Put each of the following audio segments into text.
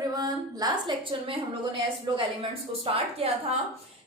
Everyone, last lecture में हम लोगों ने एस ब्लॉक एलिमेंट्स को स्टार्ट किया था।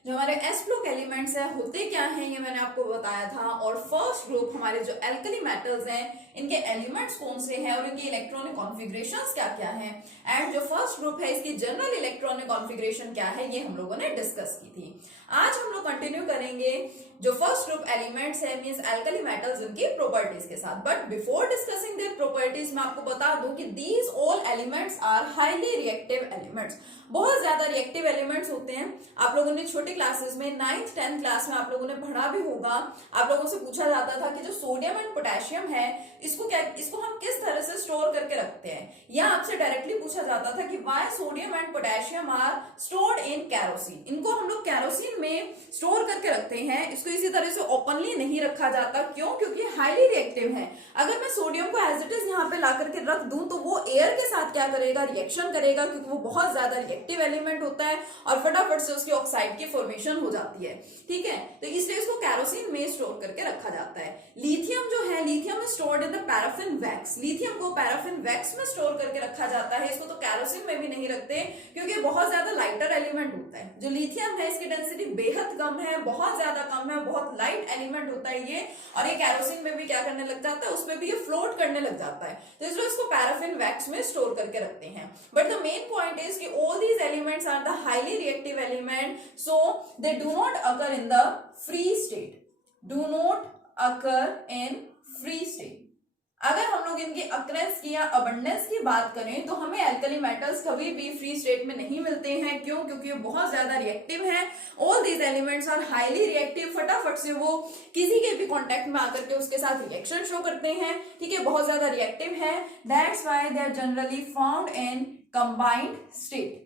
जो हमारे एस ब्लॉक एलिमेंट्स है होते क्या हैं ये मैंने आपको बताया था। और फर्स्ट ग्रुप हमारे जो एल्कली मेटल्स हैं इनके एलिमेंट्स कौन से हैं और इनके इलेक्ट्रॉनिक कॉन्फ़िगरेशंस क्या क्या हैं। एंड जो फर्स्ट ग्रुप है इसकी जनरल इलेक्ट्रॉनिक कॉन्फ़िगरेशन क्या है ये हम लोगों ने डिस्कस की थी। आज हम लोग कंटिन्यू करेंगे जो फर्स्ट ग्रुप एलिमेंट्स है मींस एल्कली मेटल्स इनकी प्रॉपर्टीज के साथ। But before discussing their properties मैं आपको बता दूं कि these all elements are highly reactive elements. बहुत ज्यादा रिएक्टिव एलिमेंट्स होते हैं। आप लोगों ने छोटी क्लासेस में 9th 10th क्लास में आप लोगों ने पढ़ा भी होगा। आप लोगों से पूछा जाता था कि जो सोडियम एंड पोटेशियम है इसको हम किस तरह से स्टोर करके रखते हैं, या आपसे डायरेक्टली पूछा जाता था कि why sodium and potassium are stored in kerosene. इनको हम लोग कैरोसिन में स्टोर करके रखते हैं, इसको इसी तरह से ओपनली नहीं रखा जाता। क्यों? क्योंकि हाईली रिएक्टिव है। अगर मैं सोडियम को एज इट इज यहाँ पे ला करके रख दूं तो वो एयर के साथ क्या करेगा, रिएक्शन करेगा, क्योंकि वो बहुत ज्यादा रिएक्टिव एलिमेंट होता है और फटाफट से उसकी ऑक्साइड की फॉर्मेशन हो जाती है। ठीक है, तो इसलिए इसको कैरोसिन में स्टोर करके रखा जाता है। लिथियम जो है, lithium is stored in the paraffin wax. Lithium को पैराफिन वैक्स में स्टोर करके रखा जाता है। इसको तो कैरोसिन में भी नहीं रखते क्योंकि बहुत ज्यादा लाइटर एलिमेंट होता है। जो लिथियम है इसकी डेंसिटी बेहद कम है, बहुत ज्यादा कम है, बहुत लाइट एलिमेंट होता है ये। और ये कैरोसिन में भी क्या करने लग जाता है, उसमें भी ये फ्लोट करने लग जाता है, तो इसलिए इसको पैराफिन वैक्स में स्टोर करके रखते हैं। But the main point is कि all these elements are the highly reactive element, so they do not occur in the free state. Do not occur in free state. अगर हम लोग इनकी occurrence की या अबंडेंस की बात करें तो हमें एल्कली मेटल्स कभी भी फ्री स्टेट में नहीं मिलते हैं। क्यों? क्योंकि ये बहुत ज्यादा रिएक्टिव हैं। All these elements are highly reactive. फटाफट से वो किसी के भी कांटेक्ट में आकर के उसके साथ रिएक्शन शो करते हैं। ठीक है, बहुत ज्यादा रिएक्टिव है। That's why they are generally found in combined state.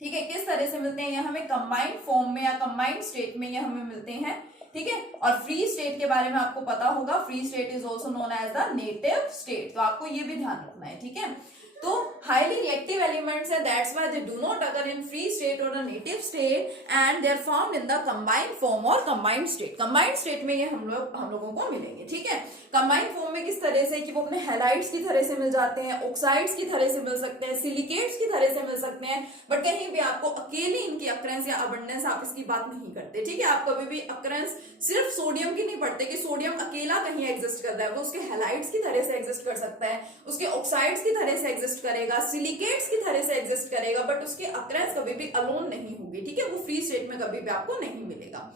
ठीक है, किस तरह से मिलते हैं ये हमें कंबाइंड फॉर्म में या कंबाइंड स्टेट में ये हमें मिलते हैं। ठीक है, और फ्री स्टेट के बारे में आपको पता होगा, free state is also known as the native state, तो आपको ये भी ध्यान रखना है। ठीक है, तो हाईली रिएक्टिव एलिमेंट्स है, that's why they do not occur in free state और native state and they are found in the combined form और कंबाइंड स्टेट। कंबाइंड स्टेट में ये हम लोगों को मिलेंगे। ठीक है, कंबाइंड फॉर्म में किस तरह से कि वो अपने हैलाइड्स की तरह से मिल जाते हैं, ऑक्साइड्स की तरह से मिल सकते हैं, सिलिकेट्स की तरह से मिल सकते हैं। बट कहीं भी आपको अकेली इनकी अकरेंस या अबंडेंस आप इसकी बात नहीं करते। ठीक है, आप कभी भी अकरेंस सिर्फ सोडियम की नहीं पढ़ते कि सोडियम अकेला कहीं एग्जिस्ट कर रहा है। वो उसके हैलाइड्स की तरह से एग्जिस्ट कर सकता है, उसके ऑक्साइड्स की तरह से एग्जिस्ट करेगा, सिलिकेट्स की तरह से एग्जिस्ट करेगा, बट उसकी अकरेंस कभी भी अलोन नहीं होगी। ठीक है, वो फ्री स्टेट में कभी भी आपको नहीं मिलेगा।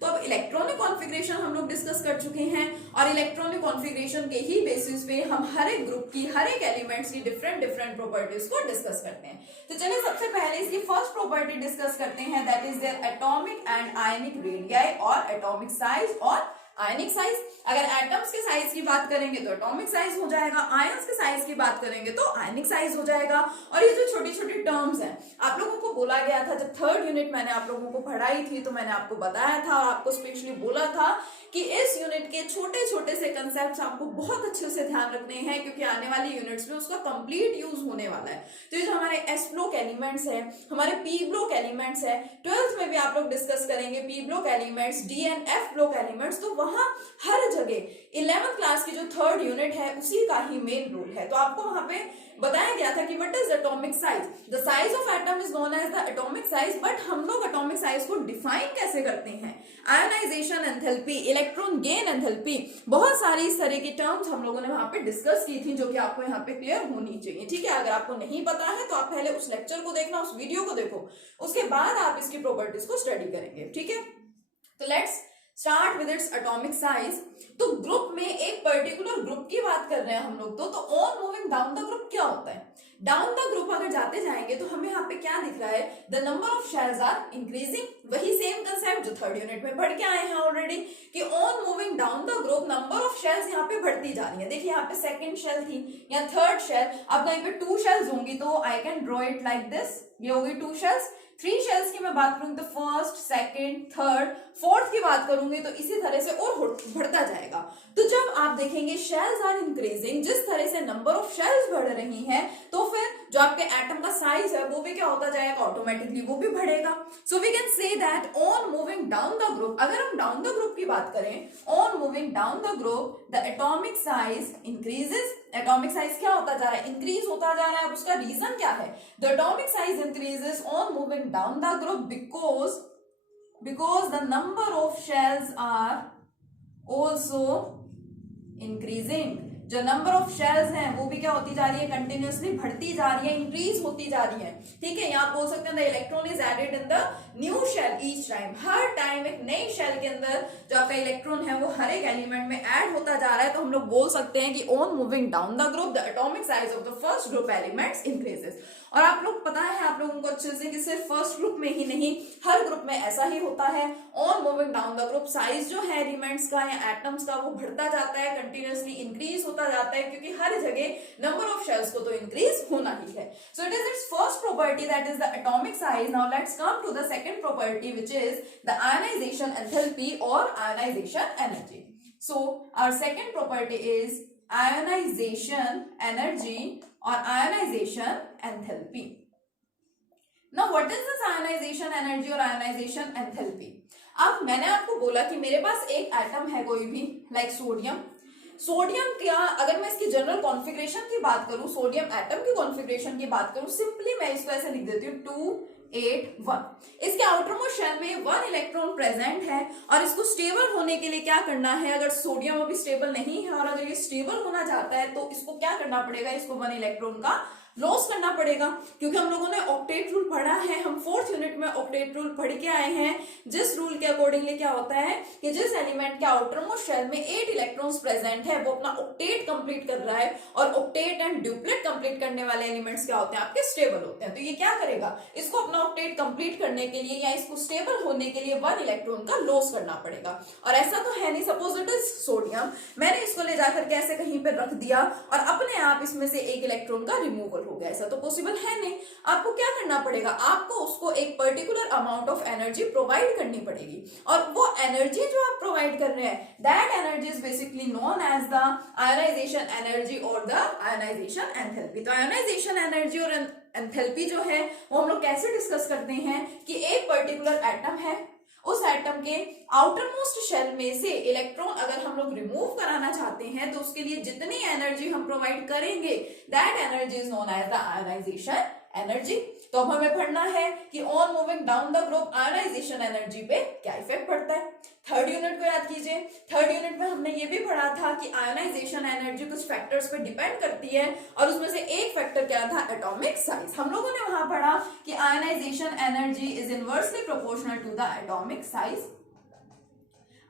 तो अब इलेक्ट्रॉनिक कॉन्फ़िगरेशन हम लोग डिस्कस कर चुके हैं और इलेक्ट्रॉनिक कॉन्फ़िगरेशन के ही बेसिस पे हम हर एक ग्रुप की, हर एक एलिमेंट्स की डिफरेंट डिफरेंट प्रॉपर्टीज को डिस्कस करते हैं। तो चलिए सबसे पहले इसकी फर्स्ट प्रॉपर्टी डिस्कस करते हैं, that is their atomic and ionic radii और एटॉमिक साइज और आयनिक साइज। अगर एटम्स के साइज की बात करेंगे तो एटॉमिक साइज हो जाएगा, आयंस के साइज की बात करेंगे तो आयनिक साइज हो जाएगा। और ये जो छोटी छोटी टर्म्स हैं आप लोगों को बोला गया था, जब थर्ड यूनिट मैंने आप लोगों को पढ़ाई थी तो मैंने आपको बताया था और आपको स्पेशली बोला था कि इस यूनिट के छोटे छोटे से कंसेप्ट्स आपको बहुत अच्छे से ध्यान रखने हैं, क्योंकि आने वाली यूनिट्स में उसका कंप्लीट यूज होने वाला है। तो ये जो हमारे एस ब्लॉक एलिमेंट्स है, हमारे पी ब्लॉक एलिमेंट्स है, 12th में भी आप लोग डिस्कस करेंगे P block elements, D and F block elements. तो वहां हर जगह 11th क्लास की जो थर्ड यूनिट है उसी का ही मेन रोल है। तो आपको वहां पे बताया गया था कि what is atomic size. The size of atom is known as the atomic size. But हम लोग एटॉमिक साइज को डिफाइन कैसे करते हैं? Ionization enthalpy, electron gain enthalpy, बहुत सारी इस तरह की टर्म्स हम लोगों ने वहां पे डिस्कस की थी, जो कि आपको यहाँ पे क्लियर होनी चाहिए। ठीक है, अगर आपको नहीं पता है तो आप पहले उस लेक्चर को देखना, उस वीडियो को देखो, उसके बाद आप इसकी प्रॉपर्टीज को स्टडी करेंगे। ठीक है, तो let's start with its atomic size. तो ग्रुप में एक पर्टिकुलर ग्रुप की बात कर रहे हैं हम लोग, तो on moving down the group क्या होता है? डाउन द ग्रुप अगर जाते जाएंगे तो हमें यहाँ पे क्या दिख रहा है? The number of shells are increasing. वही सेम कंसेप्ट जो थर्ड यूनिट में पढ़ के आए हैं ऑलरेडी, कि on moving down the group number of shells यहाँ पे बढ़ती जा रही है। देखिए यहाँ पे सेकंड शेल थी या थर्ड शेल, अब कहीं पे 2 शेल्स होंगी तो I can draw it like this, ये होगी 2 शेल्स। 3 शेल्स की मैं बात करूंगी तो फर्स्ट, सेकंड, थर्ड, फोर्थ की बात करूंगी तो इसी तरह से और बढ़ता जाएगा। तो जब आप देखेंगे शेल्स आर इंक्रीजिंग, जिस तरह से नंबर ऑफ शेल्स बढ़ रही हैं, तो फिर जो आपके एटम का साइज है वो भी क्या होता जाएगा, ऑटोमेटिकली वो भी बढ़ेगा। So we can say that on moving down the group, अगर हम डाउन द ग्रुप की बात करें, on moving down the group the atomic size increases. Atomic size क्या होता जा रहा है, इंक्रीज होता जा रहा है। अब उसका रीजन क्या है, the atomic size increases on moving down the group because the number of shells are also increasing। जो नंबर ऑफ शेल्स हैं वो भी क्या होती जा रही है, कंटिन्यूअसली बढ़ती जा रही है, इंक्रीज होती जा रही है। ठीक है, यहाँ बोल सकते हैं the electron is added in the new shell each time. हर टाइम एक नई शेल के अंदर जो आपका इलेक्ट्रॉन है वो हर एक एलिमेंट में ऐड होता जा रहा है। तो हम लोग बोल सकते हैं कि on moving down the group the atomic size of the first group elements increases. और आप लोग पता है आप लोगों को अच्छे से कि सिर्फ फर्स्ट ग्रुप में ही नहीं, हर ग्रुप में ऐसा ही होता है। On moving down the group size जो है एलिमेंट्स का या एटम्स का वो बढ़ता जाता है, कंटिन्यूअसली इंक्रीज होता जाता है, क्योंकि हर जगह नंबर ऑफ शेल्स को तो इंक्रीज होना ही है। So it is its first property that is the atomic size. Now let's come to the second property which is the ionization enthalpy और ionization energy. So our second property is ionization energy और ionization enthalpy. Now what is this ionization energy और ionization enthalpy? अब मैंने आपको बोला कि मेरे पास एक एटम है कोई भी, लाइक सोडियम। सोडियम क्या, अगर मैं इसकी जनरल कॉन्फ़िगरेशन की बात करूं, सोडियम एटम की कॉन्फ़िगरेशन की बात करूं, सिंपली मैं इसको ऐसे लिख देती हूँ 2 8 1। इसके आउटरमोस्ट शेल में 1 इलेक्ट्रॉन प्रेजेंट है और इसको स्टेबल होने के लिए क्या करना है, अगर सोडियम अभी स्टेबल नहीं है और अगर ये स्टेबल होना चाहता है तो इसको क्या करना पड़ेगा, इसको 1 इलेक्ट्रॉन का लॉस करना पड़ेगा। क्योंकि हम लोगों ने ऑक्टेट रूल पढ़ा है, हम 4th यूनिट में ऑक्टेट रूल पढ़ के आए हैं, जिस रूल के अकॉर्डिंगली क्या होता है कि जिस एलिमेंट के आउटरमोस्ट शेल में 8 इलेक्ट्रॉन्स प्रेजेंट है वो अपना ऑक्टेट कंप्लीट कर रहा है, और ऑक्टेट एंड ड्यूप्लेट कंप्लीट करने वाले एलिमेंट्स क्या होते हैं, आपके स्टेबल होते हैं। तो ये क्या करेगा, इसको अपना ऑक्टेट कंप्लीट करने के लिए या इसको स्टेबल होने के लिए 1 इलेक्ट्रॉन का लॉस करना पड़ेगा। और ऐसा तो है नहीं, सपोज इट इज सोडियम, मैंने इसको ले जाकर के ऐसे कहीं पर रख दिया और अपने आप इसमें से 1 इलेक्ट्रॉन का रिमूवल हो गया, ऐसा तो पॉसिबल है नहीं। आपको क्या करना पड़ेगा, आपको उसको एक particular amount of energy provide करनी पड़ेगी, और वो एनर्जी जो आप प्रोवाइड कर रहे हैं that energy is basically known as the ionization energy और द आयनाइजेशन एंथैल्पी। तो आयनाइजेशन एनर्जी और एंथैल्पी जो है वो हम लोग कैसे डिस्कस करते हैं कि एक पर्टिकुलर एटम है, उस एटम के आउटरमोस्ट शेल में से इलेक्ट्रॉन अगर हम लोग रिमूव कराना चाहते हैं तो उसके लिए जितनी एनर्जी हम प्रोवाइड करेंगे that energy is known as the ionization energy. तो अब हमें पढ़ना है कि on moving down the group ionization energy पे क्या इफेक्ट पड़ता है। 3rd यूनिट को याद कीजिए, 3rd यूनिट में हमने ये भी पढ़ा था कि आयनाइजेशन एनर्जी कुछ फैक्टर्स पे डिपेंड करती है, और उसमें से एक फैक्टर क्या था, एटॉमिक साइज। हम लोगों ने वहां पढ़ा कि ionization energy is inversely proportional to the atomic size.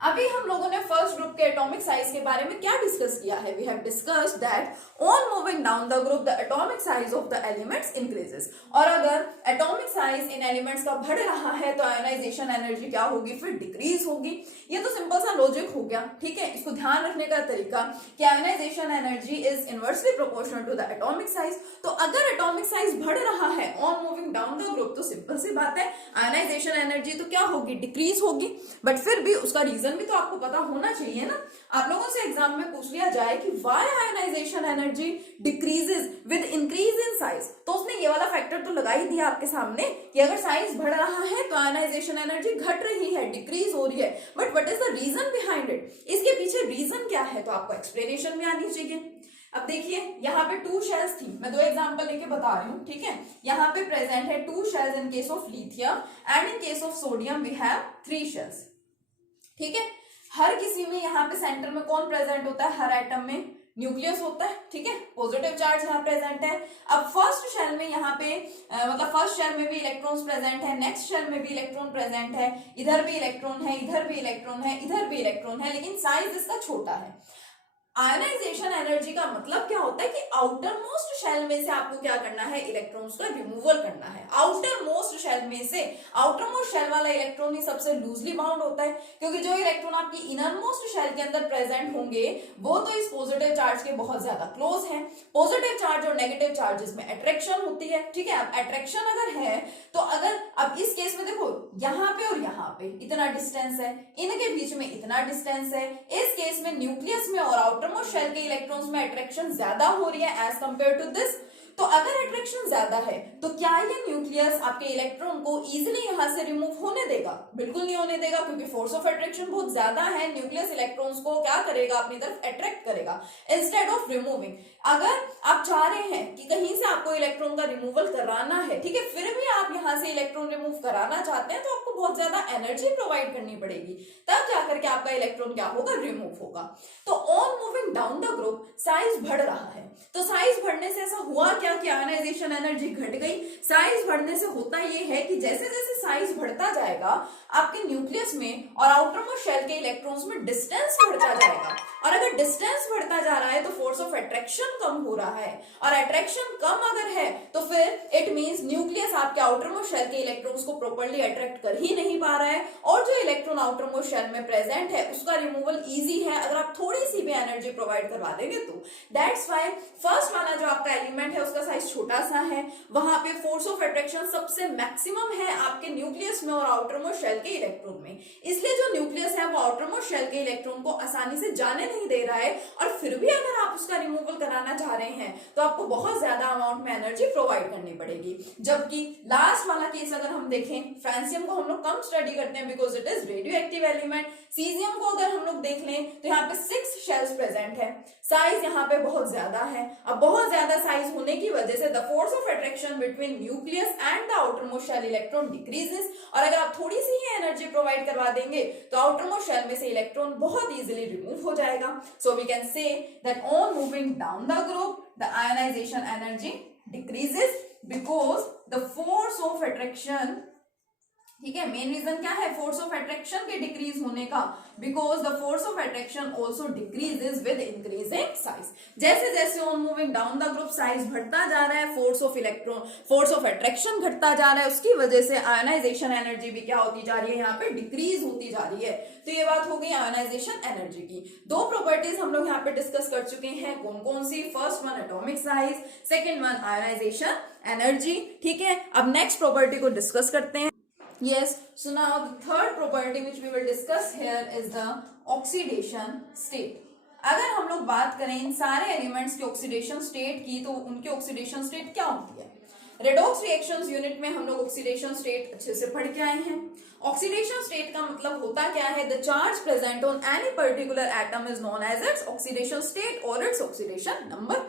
अभी हम लोगों ने फर्स्ट ग्रुप के एटॉमिक साइज के बारे में क्या डिस्कस किया है, we have discussed that on moving down the group the atomic size of the elements increases. और अगर एटॉमिक साइज इन एलिमेंट्स का बढ़ रहा है तो आयनाइजेशन एनर्जी क्या होगी, फिर डिक्रीज होगी। ये तो सिंपल सा लॉजिक हो गया, ठीक है। इसको ध्यान रखने का तरीका कि ionization energy is inversely proportional to the atomic size. तो अगर एटॉमिक साइज बढ़ रहा है on moving down the group तो सिंपल सी बात है आयनाइजेशन एनर्जी तो क्या होगी, डिक्रीज होगी। बट फिर भी उसका रीजन भी तो आपको पता होना चाहिए ना। आप लोगों से एग्जाम में पूछ लिया जाए कि why ionization energy decreases with increase in size, तो उसने ये वाला फैक्टर तो लगा ही दिया आपके सामने कि अगर साइज बढ़ रहा है तो आयनाइजेशन एनर्जी घट रही है, डिक्रीज हो रही है। But what is the reason behind it, इसके पीछे रीजन क्या है, तो आपको एक्सप्लेनेशन भी आनी चाहिए। अब देखिए यहाँ पे 2 शेल्स थी, मैं 2 एग्जांपल लेके बता रही हूँ, ठीक है। यहाँ पे प्रेजेंट है 2 shells in case of lithium and in case of sodium we have 3 shells, ठीक है। हर किसी में यहाँ पे सेंटर में कौन प्रेजेंट होता है, हर एटम में न्यूक्लियस होता है, ठीक है। पॉजिटिव चार्ज यहाँ प्रेजेंट है। अब फर्स्ट शेल में यहाँ पे मतलब फर्स्ट शेल में भी इलेक्ट्रॉन्स प्रेजेंट है, नेक्स्ट शेल में भी इलेक्ट्रॉन प्रेजेंट है, इधर भी इलेक्ट्रॉन है, इधर भी इलेक्ट्रॉन है, इधर भी इलेक्ट्रॉन है, लेकिन साइज इसका छोटा है। आयनाइजेशन एनर्जी का मतलब क्या होता है कि आउटर मोस्ट शेल में से आपको क्या करना है, इलेक्ट्रॉन्स का रिमूवल करना है। आउटर मोस्ट शेल में से आउटर मोस्ट शेल वाला इलेक्ट्रॉन ही सबसे लूजली बाउंड होता है, क्योंकि जो इलेक्ट्रॉन आपकी इनर मोस्ट शेल के अंदर प्रेजेंट होंगे वो तो इस पॉजिटिव चार्ज के बहुत ज्यादा क्लोज हैं। पॉजिटिव चार्ज और नेगेटिव चार्जेस में अट्रैक्शन होती है, ठीक है। अब अट्रैक्शन अगर है तो अगर अब इस केस में देखो यहाँ पे और यहाँ पे इतना डिस्टेंस है, इनके बीच में इतना डिस्टेंस है, इस केस में न्यूक्लियस में और आउटर मोस्ट शेल के इलेक्ट्रॉन्स में अट्रैक्शन ज्यादा हो रही है एज कंपेयर टू दिस। तो अगर अट्रैक्शन ज्यादा है तो क्या ये न्यूक्लियस आपके इलेक्ट्रॉन को इजीली यहां से रिमूव होने देगा? बिल्कुल नहीं होने देगा, क्योंकि फोर्स ऑफ अट्रैक्शन बहुत ज्यादा है। न्यूक्लियस इलेक्ट्रॉन्स को क्या करेगा? अपनी तरफ अट्रैक्ट करेगा इंस्टेड ऑफ रिमूविंग। अगर आप चाह रहे हैं कि कहीं से आपको इलेक्ट्रॉन का रिमूवल कराना है, ठीक है, फिर भी आप यहां से इलेक्ट्रॉन रिमूव कराना चाहते हैं, तो आपको बहुत ज्यादा एनर्जी प्रोवाइड करनी पड़ेगी, तब जाकर के आपका इलेक्ट्रॉन क्या होगा? रिमूव होगा। तो on moving down the group size बढ़ रहा है। तो साइज बढ़ने से ऐसा हुआ क्या कि आयनाइजेशन एनर्जी घट गई? साइज बढ़ने से होता ये है कि जैसे जैसे साइज बढ़ता जाएगा आपके न्यूक्लियस में और आउटर मोस्ट शेल के इलेक्ट्रॉन्स में डिस्टेंस बढ़ता जाएगा, और अगर डिस्टेंस बढ़ता जा रहा है तो फोर्स ऑफ अट्रैक्शन कम हो रहा है, और अट्रैक्शन कम अगर है तो फिर इट मींस न्यूक्लियस आपके आउटर मोस्ट शेल के इलेक्ट्रॉन्स को प्रॉपर्ली अट्रैक्ट कर ही नहीं पा रहा है, और जो इलेक्ट्रॉन आउटर मोस्ट शेल में प्रेजेंट है उसका रिमूवल इजी है अगर आप थोड़ी सी भी एनर्जी प्रोवाइड करवा देंगे तो। दैट्स व्हाई फर्स्ट वाला जो आपका एलिमेंट है उसका साइज छोटा सा है, वहां पे फोर्स ऑफ अट्रैक्शन सबसे मैक्सिमम है आपके न्यूक्लियस में और आउटर मोस्ट शेल के इलेक्ट्रॉन में, इसलिए जो न्यूक्लियस है वो आउटर मोस्ट शेल के इलेक्ट्रॉन को आसानी से जाने नहीं दे रहा है, और फिर भी अगर आप उसका रिमूवल कराना चाह रहे हैं तो आपको बहुत ज्यादा अमाउंट में एनर्जी प्रोवाइड करनी पड़ेगी। जबकि लास्ट वाला केस अगर हम देखें, फ्रांसियम को हम लोग कम स्टडी करते हैं because it is radio active element. Caesium को अगर हम लोग देख लें तो यहाँ पे 6 शेल्स प्रेजेंट है, साइज यहाँ पे बहुत ज्यादा है। अब बहुत ज्यादा साइज होने की वजह से the force of attraction between nucleus and the outermost shell electron decreases, और अगर आप थोड़ी सी ही एनर्जी प्रोवाइड करवा देंगे तो आउटर मोस्ट शेल में से इलेक्ट्रॉन बहुत इजीली रिमूव हो जाएगा। So we can say that on moving down the group the ionization energy decreases because the force of attraction, ठीक है, मेन रीजन क्या है फोर्स ऑफ अट्रैक्शन के डिक्रीज होने का? Because the force of attraction also decreases with increasing size. जैसे जैसे on moving down the group size बढ़ता जा रहा है, फोर्स ऑफ अट्रैक्शन घटता जा रहा है, उसकी वजह से आयनाइजेशन एनर्जी भी क्या होती जा रही है? यहाँ पे डिक्रीज होती जा रही है। तो ये बात हो गई आयनाइजेशन एनर्जी की। दो प्रॉपर्टीज हम लोग यहाँ पे डिस्कस कर चुके हैं, कौन कौन सी? First one atomic size, second one ionization energy, ठीक है। अब नेक्स्ट प्रॉपर्टी को डिस्कस करते हैं। Yes, so now the third property which we will discuss here is the oxidation state. अगर हम लोग बात करें इन सारे एलिमेंट्स के ऑक्सीडेशन स्टेट की, तो उनकी ऑक्सीडेशन स्टेट क्या होती है? रेडॉक्स रिएक्शंस यूनिट में हम लोग ऑक्सीडेशन स्टेट अच्छे से पढ़ के आए हैं। ऑक्सीडेशन स्टेट का मतलब होता क्या है? The charge present on any particular atom is known as its oxidation state और इट्स ऑक्सीडेशन नंबर।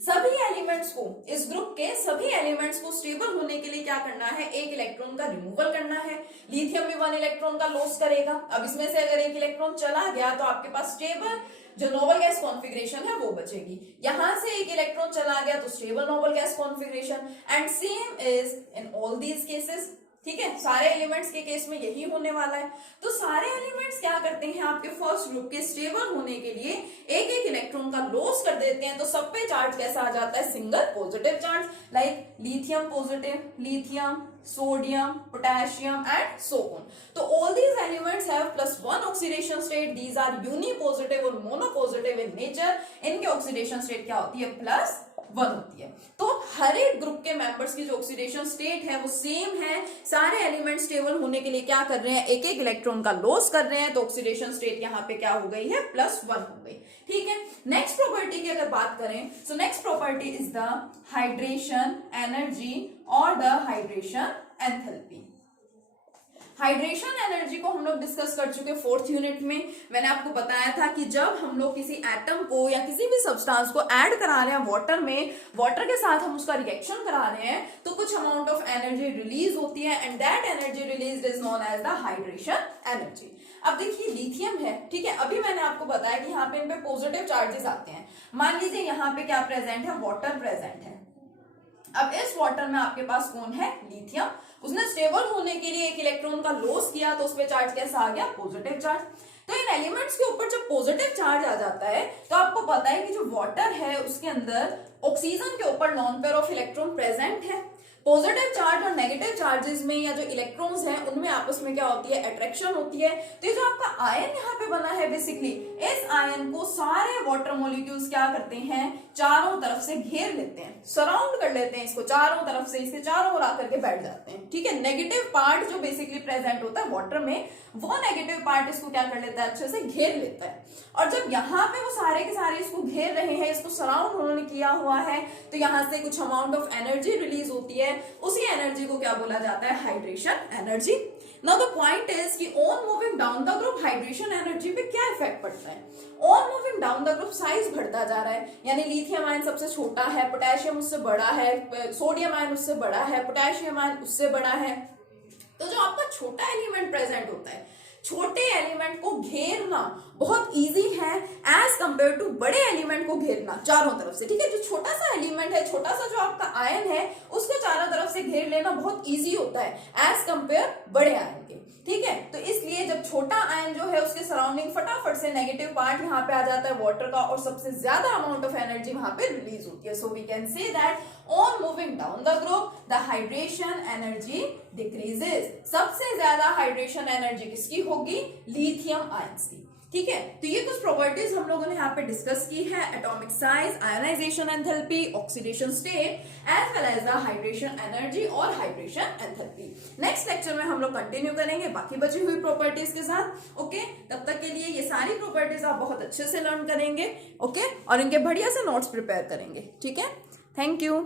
सभी एलिमेंट्स को, इस ग्रुप के सभी एलिमेंट्स को स्टेबल होने के लिए क्या करना है? एक इलेक्ट्रॉन का रिमूवल करना है। लिथियम भी 1 इलेक्ट्रॉन का लॉस करेगा। अब इसमें से अगर एक इलेक्ट्रॉन चला गया तो आपके पास स्टेबल जो नोबल गैस कॉन्फ़िगरेशन है वो बचेगी। यहां से एक इलेक्ट्रॉन चला गया तो stable noble gas configuration, and same is in all these cases, ठीक है। सारे एलिमेंट्स के केस में यही होने वाला है। तो सारे एलिमेंट्स क्या करते हैं? आपके फर्स्ट ग्रुप के स्टेबल होने के लिए एक एक इलेक्ट्रॉन का लॉस कर देते हैं, तो सब पे चार्ज कैसा आ जाता है? Single positive charge, like lithium positive, lithium, sodium, potassium and so on. तो all these elements have +1 oxidation state. These are unipositive और मोनोपॉजिटिव इन नेचर। इनके ऑक्सीडेशन स्टेट क्या होती है? +1 होती है। तो हर एक ग्रुप के मेंबर्स की जो ऑक्सीडेशन स्टेट है वो सेम है। सारे एलिमेंट स्टेबल होने के लिए क्या कर रहे हैं? एक एक इलेक्ट्रॉन का लॉस कर रहे हैं, तो ऑक्सीडेशन स्टेट यहाँ पे क्या हो गई है? +1 हो गई, ठीक है। नेक्स्ट प्रॉपर्टी की अगर बात करें, so next property is the hydration energy और the hydration enthalpy. Hydration energy को हम लोग डिस्कस कर चुके 4th यूनिट में। मैंने आपको बताया था कि जब हम लोग किसी एटम को या किसी भी सब्सटेंस को ऐड करा रहे हैं वाटर में, वाटर के साथ हम उसका रिएक्शन करा रहे हैं, तो कुछ अमाउंट ऑफ एनर्जी रिलीज होती है, and that energy release is known as the hydration energy. अब देखिए लिथियम है, ठीक है, अभी मैंने आपको बताया कि यहाँ पे इन पे पॉजिटिव चार्जेस आते हैं। मान लीजिए यहाँ पे क्या प्रेजेंट है? वाटर प्रेजेंट है। अब इस वाटर में आपके पास कौन है? लिथियम। उसने स्टेबल होने के लिए एक इलेक्ट्रॉन का लॉस किया, तो उस पे चार्ज कैसा आ गया? Positive charge. तो इन एलिमेंट्स के ऊपर जब पॉजिटिव चार्ज आ जाता है तो आपको पता है कि जो वाटर है उसके अंदर ऑक्सीजन के ऊपर lone pair of electron present है। पॉजिटिव चार्ज और नेगेटिव चार्जेस में या जो इलेक्ट्रॉन्स हैं उनमें आपस में क्या होती है? अट्रैक्शन होती है। तो ये जो आपका आयन यहाँ पे बना है, बेसिकली इस आयन को सारे वाटर मॉलिक्यूल्स क्या करते हैं? चारों तरफ से घेर लेते हैं, सराउंड कर लेते हैं इसको चारों तरफ से, इसके चारों ओर आकर के बैठ जाते हैं। ठीक है, नेगेटिव पार्ट जो बेसिकली प्रेजेंट होता है वाटर में, वो नेगेटिव पार्ट इसको क्या कर लेता है, अच्छे से घेर लेता है। और जब यहाँ पे वो सारे के सारे इसको घेर रहे हैं, इसको सराउंड उन्होंने किया हुआ है, तो यहाँ से कुछ अमाउंट ऑफ एनर्जी रिलीज होती है। उसी एनर्जी को क्या बोला जाता है, hydration energy. Now the point is कि on moving down the group hydration energy पे क्या इफेक्ट पड़ता है। On moving down the group size बढ़ता जा रहा है, यानी लिथियम आयन सबसे छोटा है, पोटेशियम उससे बड़ा है, सोडियम आयन उससे बड़ा है, पोटेशियम आयन उससे बड़ा है। तो जो आपका छोटा एलिमेंट प्रेजेंट होता है, छोटे एलिमेंट को घेरना बहुत इजी है एज कंपेयर टू बड़े एलिमेंट को घेरना चारों तरफ से। ठीक है, जो छोटा सा एलिमेंट है, छोटा सा जो आपका आयन है, उसको चारों तरफ से घेर लेना बहुत इजी होता है एज कंपेयर बड़े आयन के। ठीक है, तो इसलिए जब छोटा आयन जो है उसके सराउंडिंग फटाफट से नेगेटिव पार्ट यहाँ पे आ जाता है वाटर का, और सबसे ज्यादा अमाउंट ऑफ एनर्जी वहां पे रिलीज होती है। So we can say that on moving down the group the hydration energy decreases. सबसे ज्यादा हाइड्रेशन एनर्जी किसकी होगी, लिथियम आयंस की। ठीक है, तो ये कुछ प्रॉपर्टीज हम लोगों ने यहाँ पे डिस्कस की है, atomic size, ionization enthalpy, oxidation state, as well as the hydration energy और हाइड्रेशन एंथैल्पी। नेक्स्ट लेक्चर में हम लोग कंटिन्यू करेंगे बाकी बची हुई प्रॉपर्टीज के साथ। ओके, तब तक के लिए ये सारी प्रॉपर्टीज आप बहुत अच्छे से लर्न करेंगे। ओके, और इनके बढ़िया से नोट्स प्रिपेयर करेंगे। ठीक है, थैंक यू।